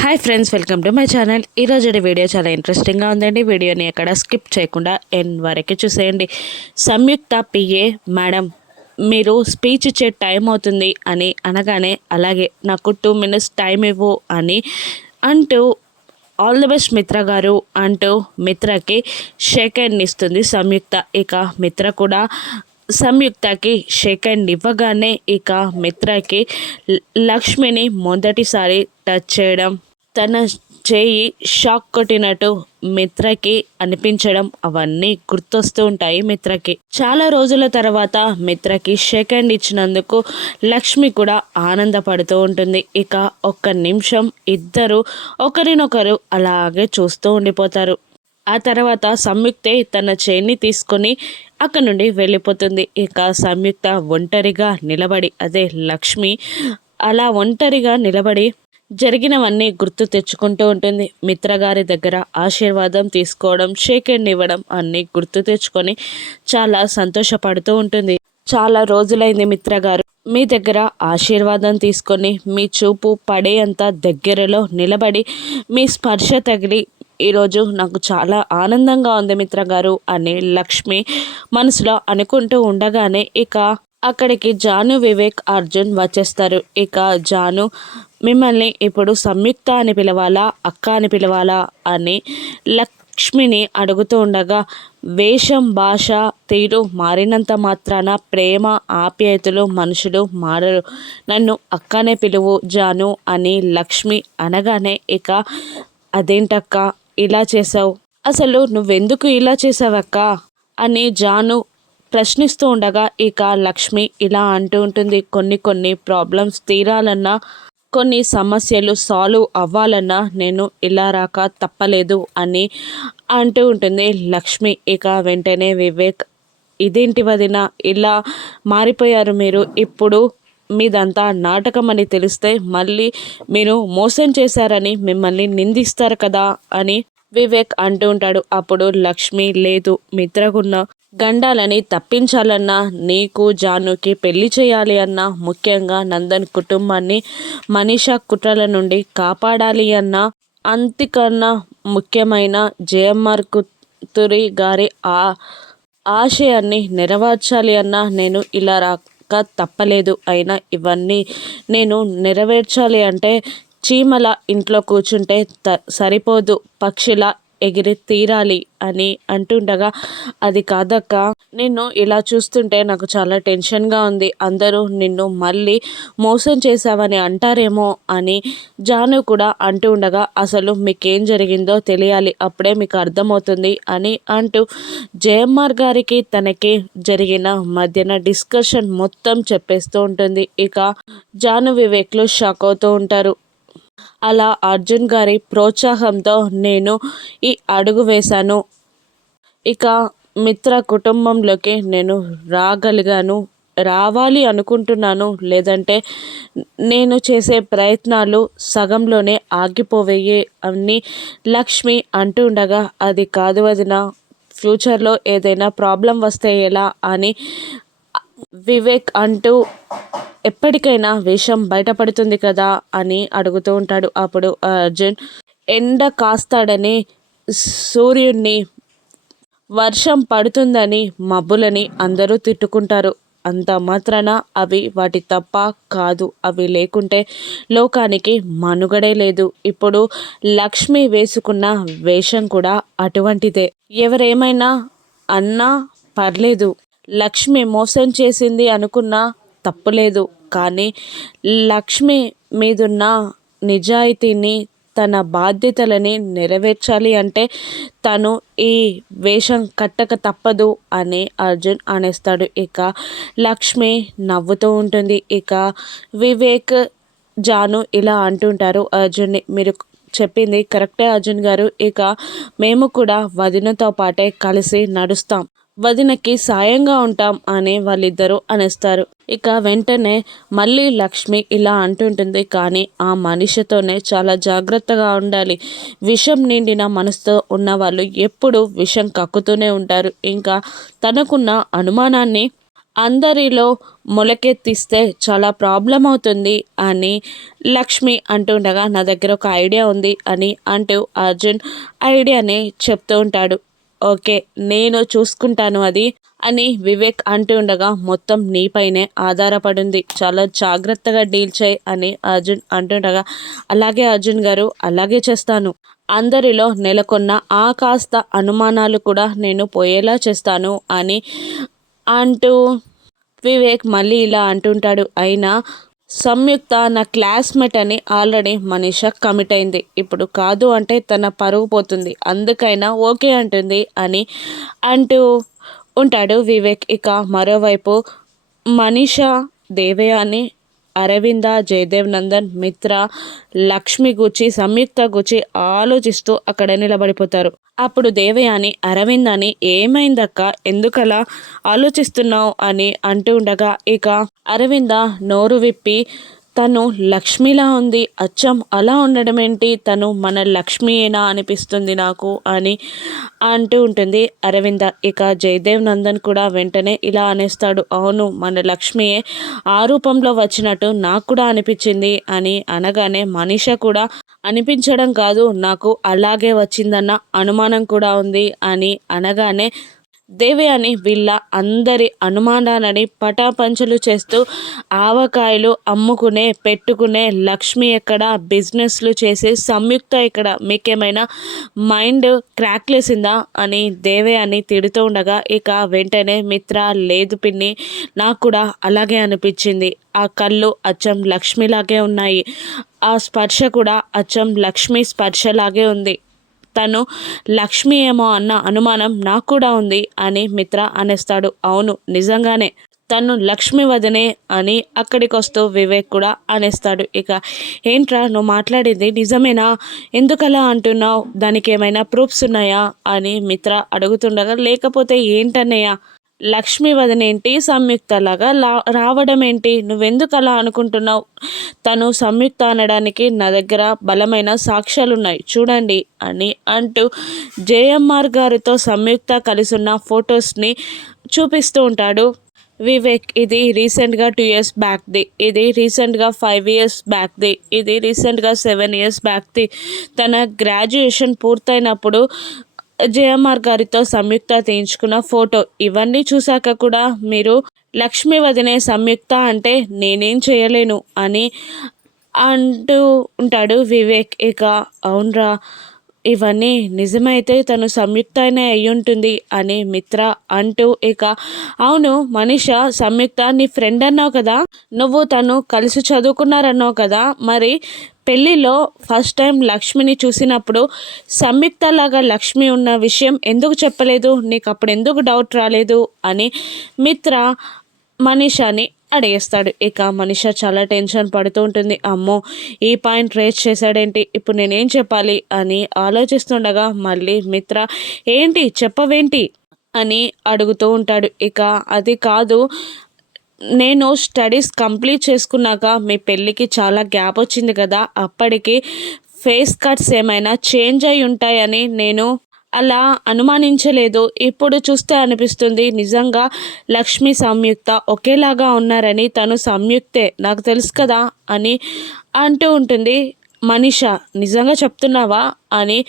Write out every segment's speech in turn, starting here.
Hi friends, welcome to my channel. ఈరోజు video చాలా ఇంట్రెస్టింగ్గా ఉందండి. వీడియోని ఎక్కడ స్కిప్ చేయకుండా ఎండ్ వరకు చూసేయండి. సంయుక్త పిఏ మేడం, మీరు స్పీచ్ ఇచ్చే టైం అవుతుంది అని అనగానే, అలాగే నాకు 2 minutes టైం ఇవ్వు అని అంటూ ఆల్ ది బెస్ట్ మిత్ర గారు అంటూ మిత్రకి షేక్ హ్యాండ్ ఇస్తుంది సంయుక్త. ఇక మిత్ర కూడా సంయుక్తకి షేక్ హ్యాండ్ ఇవ్వగానే ఇక మిత్రకి లక్ష్మిని మొదటిసారి టచ్ చేయడం, తన చేయి షాక్ కొట్టినట్టు మిత్రకి అనిపించడం అవన్నీ గుర్తొస్తూ ఉంటాయి మిత్రకి. చాలా రోజుల తర్వాత మిత్రకి షేక్ హ్యాండ్ ఇచ్చినందుకు లక్ష్మి కూడా ఆనందపడుతూ ఉంటుంది. ఇక ఒక్క నిమిషం ఇద్దరు ఒకరినొకరు అలాగే చూస్తూ ఉండిపోతారు. ఆ తర్వాత సంయుక్తే తన చేయిని తీసుకొని అక్కడ నుండి వెళ్ళిపోతుంది. ఇక సంయుక్త ఒంటరిగా నిలబడి, అదే లక్ష్మి అలా ఒంటరిగా నిలబడి జరిగినవన్నీ గుర్తు తెచ్చుకుంటూ ఉంటుంది. మిత్రగారి దగ్గర ఆశీర్వాదం తీసుకోవడం, షేక్ హ్యాండ్ ఇవ్వడం అన్నీ గుర్తు తెచ్చుకొని చాలా సంతోషపడుతూ ఉంటుంది. చాలా రోజులైంది మిత్రగారు మీ దగ్గర ఆశీర్వాదం తీసుకొని, మీ చూపు పడేంత దగ్గరలో నిలబడి, మీ స్పర్శ తగిలి ఈరోజు నాకు చాలా ఆనందంగా ఉంది మిత్రగారు అని లక్ష్మి మనసులో అనుకుంటూ ఉండగానే ఇక అక్కడికి జాను, వివేక్, అర్జున్ వచ్చేస్తారు. ఇక జాను, మిమ్మల్ని ఇప్పుడు సంయుక్త అని పిలవాలా, అక్క అని పిలవాలా అని లక్ష్మిని అడుగుతూ ఉండగా, వేషం, భాష, తీరు మారినంత మాత్రాన ప్రేమ, ఆప్యాయతలు మనుషులు మారరు. నన్ను అక్కనే పిలువు జాను అని లక్ష్మి అనగానే ఇక అదేంటక్క ఇలా చేసావు, అసలు నువ్వెందుకు ఇలా చేసావక్క అని జాను ప్రశ్నిస్తూ ఉండగా ఇక లక్ష్మి ఇలా అంటూ ఉంటుంది. కొన్ని ప్రాబ్లమ్స్ తీరాలన్నా, కొన్ని సమస్యలు సాల్వ్ అవ్వాలన్నా నేను ఇలా రాక తప్పలేదు అని అంటూ ఉంటుంది లక్ష్మి. ఇక వెంటనే వివేక్, ఇదేంటి వదిన ఇలా మారిపోయారు మీరు, ఇప్పుడు మీదంతా నాటకం అని తెలిస్తే మళ్ళీ మీరు మోసం చేశారని మిమ్మల్ని నిందిస్తారు కదా అని వివేక్ అంటూ ఉంటాడు. అప్పుడు లక్ష్మి, లేదు, మిత్రకున్న గండాలని తప్పించాలన్నా, నీకు జానుకి పెళ్లి చేయాలి అన్నా, ముఖ్యంగా నందన్ కుటుంబాన్ని మనీషా కుట్రల నుండి కాపాడాలి అన్నా, అంతకన్నా ముఖ్యమైన జయమ్మర్ కూతురి గారి ఆశయాన్ని నెరవేర్చాలి అన్నా నేను ఇలా రాక తప్పలేదు. అయినా ఇవన్నీ నేను నెరవేర్చాలి అంటే చీమల ఇంట్లో కూర్చుంటే సరిపోదు, పక్షిలా ఎగిరి తీరాలి అని అంటుండగా, అది కాదక్క, నిన్ను ఇలా చూస్తుంటే నాకు చాలా టెన్షన్గా ఉంది, అందరూ నిన్ను మళ్ళీ మోసం చేశావని అంటారేమో అని జాను కూడా అంటూ ఉండగా, అసలు మీకేం జరిగిందో తెలియాలి, అప్పుడే మీకు అర్థమవుతుంది అని అంటూ జయమ్మార్ గారికి తనకి జరిగిన మధ్యన డిస్కషన్ మొత్తం చెప్పేస్తూ ఉంటుంది. ఇక జాను, వివేక్లు షాక్ అవుతూ ఉంటారు. అలా అర్జున్ గారి ప్రోత్సాహంతో నేను ఈ అడుగు వేశాను. ఇక మిత్ర కుటుంబంలోకి నేను రాగలిగాను, రావాలి అనుకుంటున్నాను, లేదంటే నేను చేసే ప్రయత్నాలు సగంలోనే ఆగిపోవేయి అని లక్ష్మి అంటూ ఉండగా, అది కాదు వదిన, ఫ్యూచర్లో ఏదైనా ప్రాబ్లం వస్తే ఎలా అని వివేక్ అంటూ, ఎప్పటికైనా విషయం బయటపడుతుంది కదా అని అడుగుతూ ఉంటాడు. అప్పుడు అర్జున్, ఎండ కాస్తాడని సూర్యుడిని, వర్షం పడుతుందని మబ్బులని అందరూ తిట్టుకుంటారు, అంత మాత్రాన అవి వాటి తప్ప కాదు, అవి లేకుంటే లోకానికి మనుగడే లేదు. ఇప్పుడు లక్ష్మి వేసుకున్న వేషం కూడా అటువంటిదే. ఎవరేమైనా అన్నా పర్లేదు, లక్ష్మి మోసం చేసింది అనుకున్నా తప్పులేదు, కానీ లక్ష్మి మీదున్న నిజాయితీని, తన బాధ్యతలని నెరవేర్చాలి అంటే తను ఈ వేషం కట్టక తప్పదు అని అర్జున్ అనేస్తాడు. ఇక లక్ష్మి నవ్వుతూ ఉంటుంది. ఇక వివేక్, జాను ఇలా అంటుంటారు అర్జున్ని, మీరు చెప్పింది కరెక్టే అర్జున్ గారు, ఇక మేము కూడా వదినతో పాటే కలిసి నడుస్తాం, వదినకి సాయంగా ఉంటాం అని వాళ్ళిద్దరూ అనేస్తారు. ఇక వెంటనే మళ్ళీ లక్ష్మి ఇలా అంటుంటుంది, కానీ ఆ మనిషితోనే చాలా జాగ్రత్తగా ఉండాలి, విషం నిండిన మనసుతో ఉన్నవాళ్ళు ఎప్పుడు విషం కక్కుతూనే ఉంటారు, ఇంకా తనకున్న అనుమానాన్ని అందరిలో మొలకెత్తిస్తే చాలా ప్రాబ్లం అవుతుంది అని లక్ష్మి అంటుండగా నా దగ్గర ఒక ఐడియా ఉంది అని అంటూ అర్జున్ ఐడియాని చెప్తూ ఉంటాడు. ఓకే, నేను చూసుకుంటాను అది అని వివేక్ అంటూ ఉండగా మొత్తం నీపైనే ఆధారపడింది, చాలా జాగ్రత్తగా డీల్ చేయి అని అర్జున్ అంటుండగా అలాగే అర్జున్ గారు, అలాగే చేస్తాను. అందరిలో నెలకొన్న ఆ కాస్త అనుమానాలు కూడా నేను పోయేలా చేస్తాను అని అంటూ వివేక్ మళ్ళీ ఇలా అంటుంటాడు. అయినా సంయుక్త నా క్లాస్మేట్ అని ఆల్రెడీ మనీషా కమిట్ అయింది, ఇప్పుడు కాదు అంటే తన పరువు పోతుంది, అందుకైనా ఓకే అంటుంది అని అంటూ ఉంటాడు వివేక్. ఇక మరోవైపు మనీషా, దేవయాని, అరవింద, జయదేవ్ నందన్, మిత్ర, లక్ష్మి గూర్చి, సంయుక్త గూర్చి ఆలోచిస్తూ అక్కడ నిలబడిపోతారు. అప్పుడు దేవయాని అరవిందని ఏమైందక్క, ఎందుకలా ఆలోచిస్తున్నావు అని అంటూ ఉండగా ఇక అరవింద నోరు విప్పి తను లక్ష్మిలా ఉంది, అచ్చం అలా ఉండడం ఏంటి, తను మన లక్ష్మియేనా అనిపిస్తుంది నాకు అని అంటూ ఉంటుంది అరవింద. ఇక జయదేవ్ నందన్ కూడా వెంటనే ఇలా అనేస్తాడు, అవును మన లక్ష్మియే ఆ రూపంలో వచ్చినట్టు నాకు కూడా అనిపించింది అని అనగానే మనీష కూడా అనిపించడం కాదు, నాకు అలాగే వచ్చిందన్న అనుమానం కూడా ఉంది అని అనగానే దేవయాని వీళ్ళ అందరి అనుమానాలని పటాపంచలు చేస్తూ ఆవకాయలు అమ్ముకునే పెట్టుకునే లక్ష్మి ఎక్కడ, బిజినెస్లు చేసే సంయుక్త ఎక్కడ, మీకేమైనా మైండ్ క్రాక్లేసిందా అని దేవయాని తిడుతూ ఉండగా ఇక వెంటనే మిత్ర, లేదు పిన్ని నాకు కూడా అలాగే అనిపించింది, ఆ కళ్ళు అచ్చం లక్ష్మిలాగే ఉన్నాయి, ఆ స్పర్శ కూడా అచ్చం లక్ష్మి స్పర్శలాగే ఉంది, తను లక్ష్మి ఏమో అన్న అనుమానం నాకు కూడా ఉంది అని మిత్ర అనేస్తాడు. అవును నిజంగానే తను లక్ష్మి వదనే అని అక్కడికి వస్తూ వివేక్ కూడా అనేస్తాడు. ఇక ఏంట్రా నువ్వు మాట్లాడేది నిజమేనా, ఎందుకలా అంటున్నావు, దానికి ఏమైనా ప్రూఫ్స్ ఉన్నాయా అని మిత్ర అడుగుతుండగా లేకపోతే ఏంటన్నయ్య, లక్ష్మి వదనేంటి సంయుక్తలాగా రావడం ఏంటి, నువ్వెందుకు అలా అనుకుంటున్నావు, తను సంయుక్త అనడానికి నా దగ్గర బలమైన సాక్ష్యాలున్నాయి చూడండి అని అంటూ జేఎంఆర్ గారితో సంయుక్త కలిసి ఉన్న ఫొటోస్ని చూపిస్తూ ఉంటాడు వివేక్. ఇది రీసెంట్గా 2 years బ్యాక్ది, ఇది రీసెంట్గా 5 years బ్యాక్ది, ఇది రీసెంట్గా 7 years బ్యాక్ది, తన గ్రాడ్యుయేషన్ పూర్తయినప్పుడు జేఎంఆర్ గారితో సంయుక్త తీయించుకున్న ఫోటో, ఇవన్నీ చూశాక కూడా మీరు లక్ష్మి వదినే సంయుక్త అంటే నేనేం చేయలేను అని అంటూ ఉంటాడు వివేక్. ఇక అవునరా, ఇవన్నీ నిజమైతే తను సంయుక్తనే అయ్యుంటుంది అని మిత్ర అంటూ ఇక అవును మనీష, సంయుక్త నీ ఫ్రెండ్ అన్నావు కదా, నువ్వు తను కలిసి చదువుకున్నారన్నావు కదా, మరి పెళ్ళిలో ఫస్ట్ టైం లక్ష్మిని చూసినప్పుడు సంయుక్తలాగా లక్ష్మి ఉన్న విషయం ఎందుకు చెప్పలేదు, నీకు అప్పుడు ఎందుకు డౌట్ రాలేదు అని మిత్ర మనీషాని అడిగేస్తాడు. ఇక మనీష చాలా టెన్షన్ పడుతూ ఉంటుంది, అమ్మో ఈ పాయింట్ రేస్ చేశాడేంటి, ఇప్పుడు నేనేం చెప్పాలి అని ఆలోచిస్తుండగా మళ్ళీ మిత్ర ఏంటి చెప్పవేంటి అని అడుగుతూ ఉంటాడు. ఇక అది కాదు, నేను స్టడీస్ కంప్లీట్ చేసుకున్నాక మీ పెళ్ళికి చాలా గ్యాప్ వచ్చింది కదా, అప్పటికి ఫేస్ కట్స్ ఏమైనా చేంజ్ అయి ఉంటాయని నేను అలా అనుమానించలేదు, ఇప్పుడు చూస్తే అనిపిస్తుంది నిజంగా లక్ష్మి సంయుక్త ఒకేలాగా ఉన్నారని, తను సంయుక్తే నాకు తెలుసు కదా అని అంటూ ఉంటుంది మనీష. నిజంగా చెప్తున్నావా అని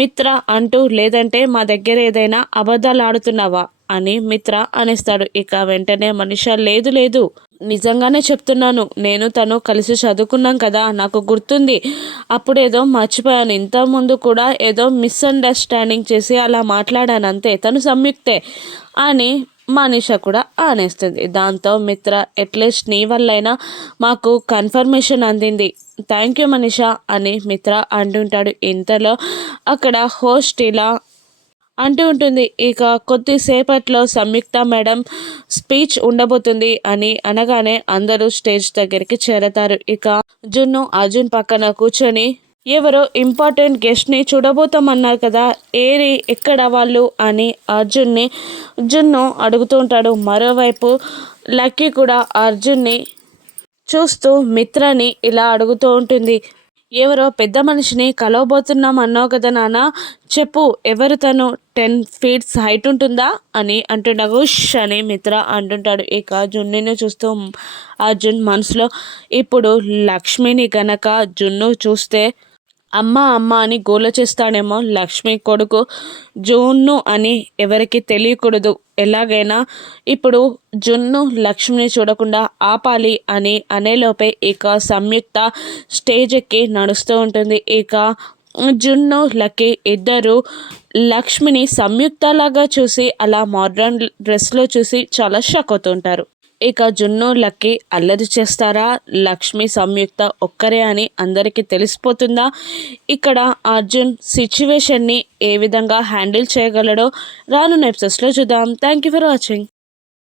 మిత్ర అంటూ, లేదంటే మా దగ్గర ఏదైనా అబద్ధాలు ఆడుతున్నావా అని మిత్ర అనేస్తాడు. ఇక వెంటనే మనీష లేదు లేదు నిజంగానే చెప్తున్నాను, నేను తను కలిసి చదువుకున్నాం కదా, నాకు గుర్తుంది, అప్పుడేదో మర్చిపోయాను, ఇంతకుముందు కూడా ఏదో మిస్అండర్స్టాండింగ్ చేసి అలా మాట్లాడాను అంతే, తను సంయుక్తే అని మనీష కూడా అనేస్తుంది. దాంతో మిత్ర అట్లీస్ట్ నీ వల్లైనా మాకు కన్ఫర్మేషన్ అందింది, థ్యాంక్ యూ మనీష అని మిత్ర అంటుంటాడు. ఇంతలో అక్కడ హోస్ట్ ఇలా అంటూ ఉంటుంది, ఇక కొద్దిసేపట్లో సంయుక్త మేడం స్పీచ్ ఉండబోతుంది అని అనగానే అందరూ స్టేజ్ దగ్గరికి చేరతారు. ఇక జున్ను అర్జున్ పక్కన కూర్చొని ఎవరో ఇంపార్టెంట్ గెస్ట్ని చూడబోతామన్నారు కదా, ఏరి ఎక్కడ వాళ్ళు అని జున్ను అడుగుతూ ఉంటాడు. మరోవైపు లక్కీ కూడా అర్జున్ని చూస్తూ మిత్రని ఇలా అడుగుతూ ఉంటుంది, ఎవరో పెద్ద మనిషిని కలవబోతున్నాం అన్నావు కదా నాన్న, చెప్పు ఎవరు తను, 10 ఫీట్స్ హైట్ ఉంటుందా అని అంటుండగా ఉష్ అని మిత్ర అంటుంటాడు. ఇక జున్నుని చూస్తూ అర్జున్ మనసులో ఇప్పుడు లక్ష్మిని గనక జున్ను చూస్తే అమ్మ అమ్మ అని గోల చేస్తాడేమో. లక్ష్మి కొడుకు జున్ను అని ఎవరికి తెలియకూడదు. ఎలాగైనా ఇప్పుడు జున్ను లక్ష్మిని చూడకుండా ఆపాలి అని అనేలోపే ఇక సంయుక్త స్టేజ్ ఎక్కి నడుస్తూ ఉంటుంది. ఇక జున్ను లక్కీ ఇద్దరు లక్ష్మిని సంయుక్తలాగా చూసి అలా మోడ్రన్ డ్రెస్లో చూసి చాలా షాక్ అవుతుంటారు. ఇక జున్ను లక్కీ అల్లరి చేస్తారా, లక్ష్మి సంయుక్త ఒక్కరే అని అందరికీ తెలిసిపోతుందా? ఇక్కడ అర్జున్ సిచ్యువేషన్ని ఏ విధంగా హ్యాండిల్ చేయగలడో రానున్న ఎపిసోడ్స్లో చూద్దాం. Thank you for watching.